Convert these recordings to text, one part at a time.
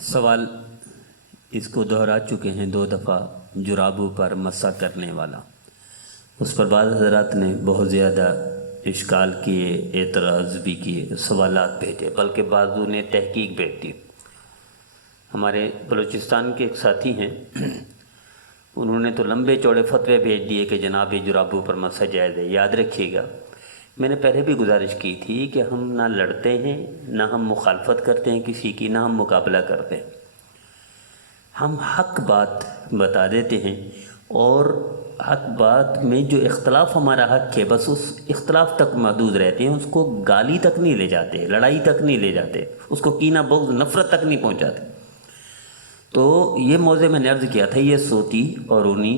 سوال اس کو دہرا چکے ہیں 2 دفعہ، جرابوں پر مسح کرنے والا۔ اس پر بعض حضرات نے بہت زیادہ اشکال کیے، اعتراض بھی کیے، سوالات بھیجے، بلکہ بعضوں نے تحقیق بھیج دی۔ ہمارے بلوچستان کے ایک ساتھی ہیں، انہوں نے تو لمبے چوڑے فتوے بھیج دیے کہ جناب یہ جرابوں پر مسح جائز ہے۔ یاد رکھیے گا، میں نے پہلے بھی گزارش کی تھی کہ ہم نہ لڑتے ہیں، نہ ہم مخالفت کرتے ہیں کسی کی، نہ ہم مقابلہ کرتے ہیں۔ ہم حق بات بتا دیتے ہیں، اور حق بات میں جو اختلاف ہمارا حق ہے بس اس اختلاف تک محدود رہتے ہیں، اس کو گالی تک نہیں لے جاتے، لڑائی تک نہیں لے جاتے، اس کو کینہ بغض نفرت تک نہیں پہنچاتے۔ تو یہ موضوع میں نے عرض کیا تھا، یہ سوتی اور اونی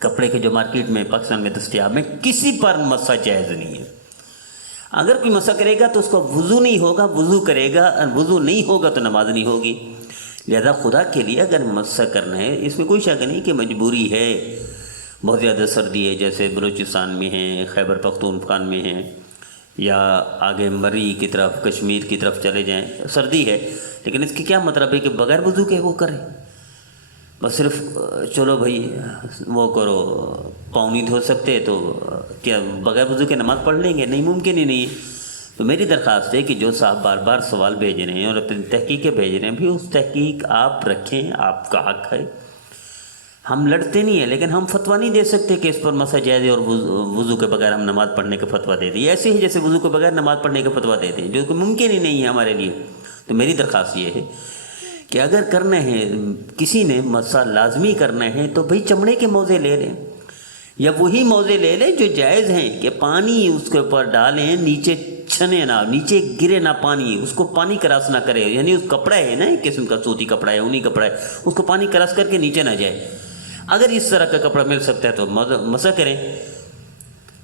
کپڑے کے جو مارکیٹ میں پاکستان میں دستیاب ہیں، کسی پر مسح جائز نہیں ہے۔ اگر کوئی مسح کرے گا تو اس کو وضو نہیں ہوگا، وضو کرے گا، وضو نہیں ہوگا تو نماز نہیں ہوگی۔ لہذا خدا کے لیے اگر مسح کرنا ہے، اس میں کوئی شک نہیں کہ مجبوری ہے، بہت زیادہ سردی ہے، جیسے بلوچستان میں ہیں، خیبر پختونخوا میں ہیں، یا آگے مری کی طرف، کشمیر کی طرف چلے جائیں، سردی ہے، لیکن اس کی کیا مطلب ہے کہ بغیر وضو کے وہ کریں؟ بس صرف چلو بھائی وہ کرو، پاؤں نہیں دھو سکتے تو کیا بغیر وضو کے نماز پڑھ لیں گے؟ نہیں، ممکن ہی نہیں ہے۔ تو میری درخواست ہے کہ جو صاحب بار بار سوال بھیج رہے ہیں اور اپنی تحقیقیں بھیج رہے ہیں، بھی اس تحقیق آپ رکھیں، آپ کا حق ہے۔ ہم لڑتے نہیں ہیں، لیکن ہم فتویٰ نہیں دے سکتے کہ اس پر مسح جائز ہے اور وضو کے بغیر ہم نماز پڑھنے کا فتویٰ دے دیں، ایسے ہی جیسے وضو کے بغیر نماز پڑھنے کا فتویٰ دے دیں، جو کہ ممکن ہی نہیں ہے ہمارے لیے۔ تو میری درخواست یہ ہے کہ اگر کرنا ہے، کسی نے مسح لازمی کرنا ہے تو بھئی چمڑے کے موزے لے لیں، یا وہی موزے لے لیں جو جائز ہیں، کہ پانی اس کے اوپر ڈالیں، نیچے چھنے نہ، نیچے گرے نہ پانی، اس کو پانی کراس نہ کرے، یعنی اس کپڑا ہے نا، ایک قسم کا سوتی کپڑا ہے، اونی کپڑا ہے، اس کو پانی کراس کر کے نیچے نہ جائے۔ اگر اس طرح کا کپڑا مل سکتا ہے تو مسح کریں،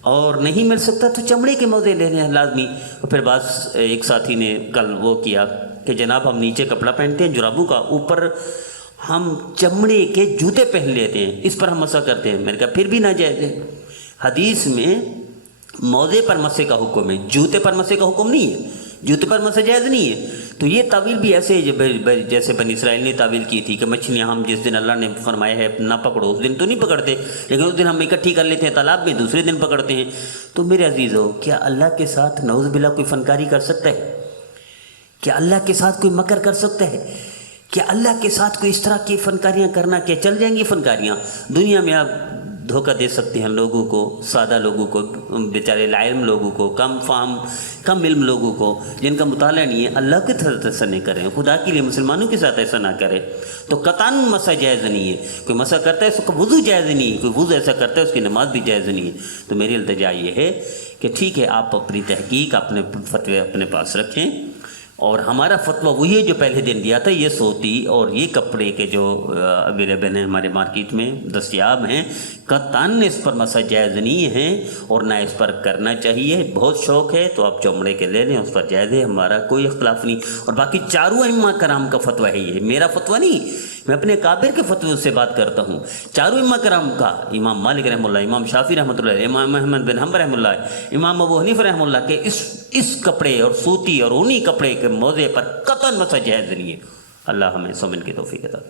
اور نہیں مل سکتا تو چمڑے کے موزے لے لیں لازمی۔ اور پھر بعض ایک ساتھی نے کل وہ کیا کہ جناب ہم نیچے کپڑا پہنتے ہیں جرابوں کا، اوپر ہم چمڑے کے جوتے پہن لیتے ہیں، اس پر ہم مسح کرتے ہیں۔ میں نے کہا پھر بھی ناجائز ہے۔ حدیث میں موزے پر مسح کا حکم ہے، جوتے پر مسح کا حکم نہیں ہے، جوتے پر مسح جائز نہیں ہے۔ تو یہ تعویل بھی ایسے ہے جیسے بنی اسرائیل نے تعویل کی تھی کہ مچھلیاں ہم جس دن اللہ نے فرمایا ہے نہ پکڑو، اس دن تو نہیں پکڑتے، لیکن اس دن ہم اکٹھی کر لیتے ہیں تالاب میں، دوسرے دن پکڑتے ہیں۔ تو میرے عزیزو، کیا اللہ کے ساتھ نعوذ باللہ کوئی فنکاری کر سکتا ہے؟ کیا اللہ کے ساتھ کوئی مکر کر سکتا ہے؟ کیا اللہ کے ساتھ کوئی اس طرح کی فنکاریاں کرنا کہ چل جائیں گی فنکاریاں؟ دنیا میں آپ دھوکہ دے سکتے ہیں لوگوں کو، سادہ لوگوں کو، بیچارے لا علم لوگوں کو، کم فہم کم علم لوگوں کو، جن کا مطالعہ نہیں ہے۔ اللہ کے ساتھ ایسا نہیں کریں، خدا کے لیے مسلمانوں کے ساتھ ایسا نہ کریں۔ تو قطعاً مسح جائز نہیں ہے۔ کوئی مسح کرتا ہے اس کا وضو جائز نہیں ہے، کوئی وضو ایسا کرتا ہے اس کی نماز بھی جائز نہیں ہے۔ تو میری التجا یہ ہے کہ ٹھیک ہے، آپ اپنی تحقیق، اپنے فتوے اپنے پاس رکھیں، اور ہمارا فتویٰ وہی ہے جو پہلے دن دیا تھا۔ یہ سوتی اور یہ کپڑے کے جو اویلیبل ہیں ہمارے مارکیٹ میں دستیاب ہیں، قطعاً اس پر مسح جائز نہیں ہے، اور نہ اس پر کرنا چاہیے۔ بہت شوق ہے تو آپ چمڑے کے لے لیں، اس پر جائز ہے، ہمارا کوئی اختلاف نہیں۔ اور باقی چاروں ائمہ کرام کا فتویٰ ہے، یہ میرا فتویٰ نہیں، میں اپنے کابر کے فتوے سے بات کرتا ہوں۔ چاروں ائمہ کرام کا، امام مالک رحمہ اللہ، امام شافعی رحمۃ اللہ، امام احمد بن حنبل رحمہ اللہ، امام ابو حنیفہ رحمہ اللہ، کہ اس کپڑے اور سوتی اور اونی کپڑے کے موضع پر قطعاً مسح جائز نہیں ہے۔ اللہ ہمیں سمجھ کی توفیق عطا فرمائے۔